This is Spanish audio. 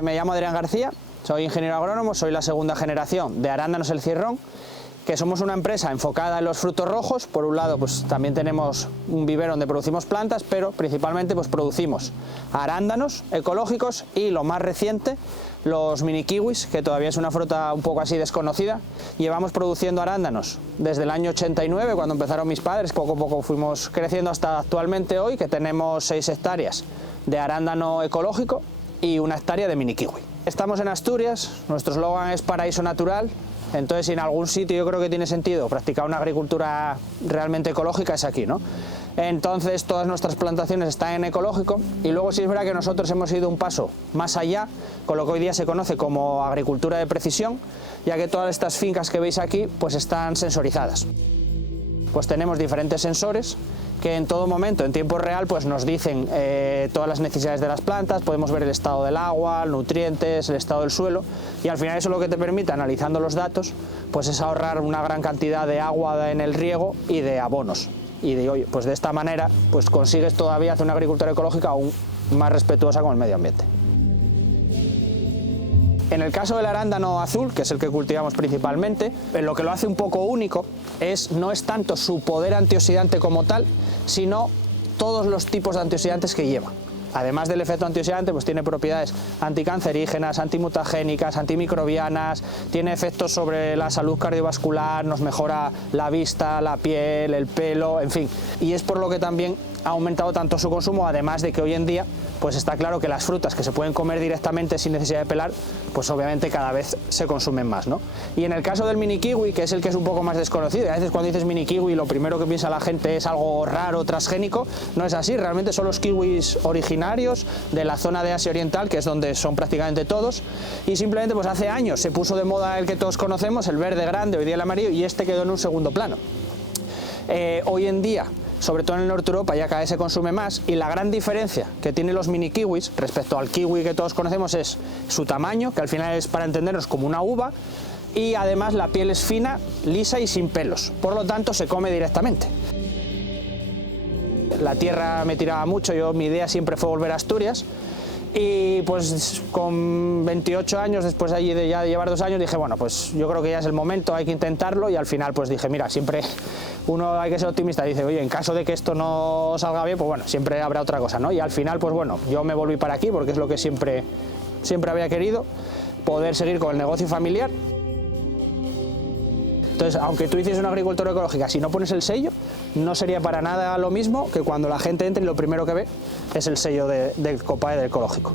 Me llamo Adrián García, soy ingeniero agrónomo, soy la segunda generación de Arándanos El Cirrón, que somos una empresa enfocada en los frutos rojos. Por un lado, pues también tenemos un vivero donde producimos plantas, pero principalmente pues producimos arándanos ecológicos y, lo más reciente, los mini kiwis, que todavía es una fruta un poco así desconocida. Llevamos produciendo arándanos desde el año 89, cuando empezaron mis padres. Poco a poco fuimos creciendo hasta actualmente hoy, que tenemos 6 hectáreas de arándano ecológico y 1 hectárea de mini kiwi. Estamos en Asturias, nuestro eslogan es Paraíso Natural. Entonces, si en algún sitio yo creo que tiene sentido practicar una agricultura realmente ecológica, es aquí, ¿no? Entonces, todas nuestras plantaciones están en ecológico, y luego sí es verdad que nosotros hemos ido un paso más allá, con lo que hoy día se conoce como agricultura de precisión, ya que todas estas fincas que veis aquí pues están sensorizadas. Pues tenemos diferentes sensores que en todo momento, en tiempo real, pues nos dicen todas las necesidades de las plantas. Podemos ver el estado del agua, nutrientes, el estado del suelo, y al final eso lo que te permite, analizando los datos, pues es ahorrar una gran cantidad de agua en el riego y de abonos. Y oye, pues de esta manera pues consigues todavía hacer una agricultura ecológica aún más respetuosa con el medio ambiente. En el caso del arándano azul, que es el que cultivamos principalmente, lo que lo hace un poco único no es tanto su poder antioxidante como tal, sino todos los tipos de antioxidantes que lleva. Además del efecto antioxidante, pues tiene propiedades anticancerígenas, antimutagénicas, antimicrobianas, tiene efectos sobre la salud cardiovascular, nos mejora la vista, la piel, el pelo, en fin. Y es por lo que también ha aumentado tanto su consumo, además de que hoy en día pues está claro que las frutas que se pueden comer directamente sin necesidad de pelar, pues obviamente cada vez se consumen más, ¿no? Y en el caso del mini kiwi, que es el que es un poco más desconocido, y a veces cuando dices mini kiwi lo primero que piensa la gente es algo raro, transgénico, no es así. Realmente son los kiwis originarios de la zona de Asia Oriental, que es donde son prácticamente todos, y simplemente pues hace años se puso de moda el que todos conocemos, el verde grande, hoy día el amarillo, y este quedó en un segundo plano. Hoy en día, sobre todo en el norte de Europa, ya cada vez se consume más, y la gran diferencia que tienen los mini kiwis respecto al kiwi que todos conocemos es su tamaño, que al final es, para entendernos, como una uva, y además la piel es fina, lisa y sin pelos, por lo tanto se come directamente. La tierra me tiraba mucho, mi idea siempre fue volver a Asturias, y pues con 28 años, después allí de ya llevar 2 años, dije, bueno, pues yo creo que ya es el momento, hay que intentarlo, y al final pues dije, mira, siempre uno hay que ser optimista, dice, oye, en caso de que esto no salga bien, pues bueno, siempre habrá otra cosa, ¿no? Y al final, pues bueno, yo me volví para aquí porque es lo que siempre había querido, poder seguir con el negocio familiar. Entonces, aunque tú hicieses una agricultura ecológica, si no pones el sello, no sería para nada lo mismo que cuando la gente entre y lo primero que ve es el sello del COPAE del ecológico.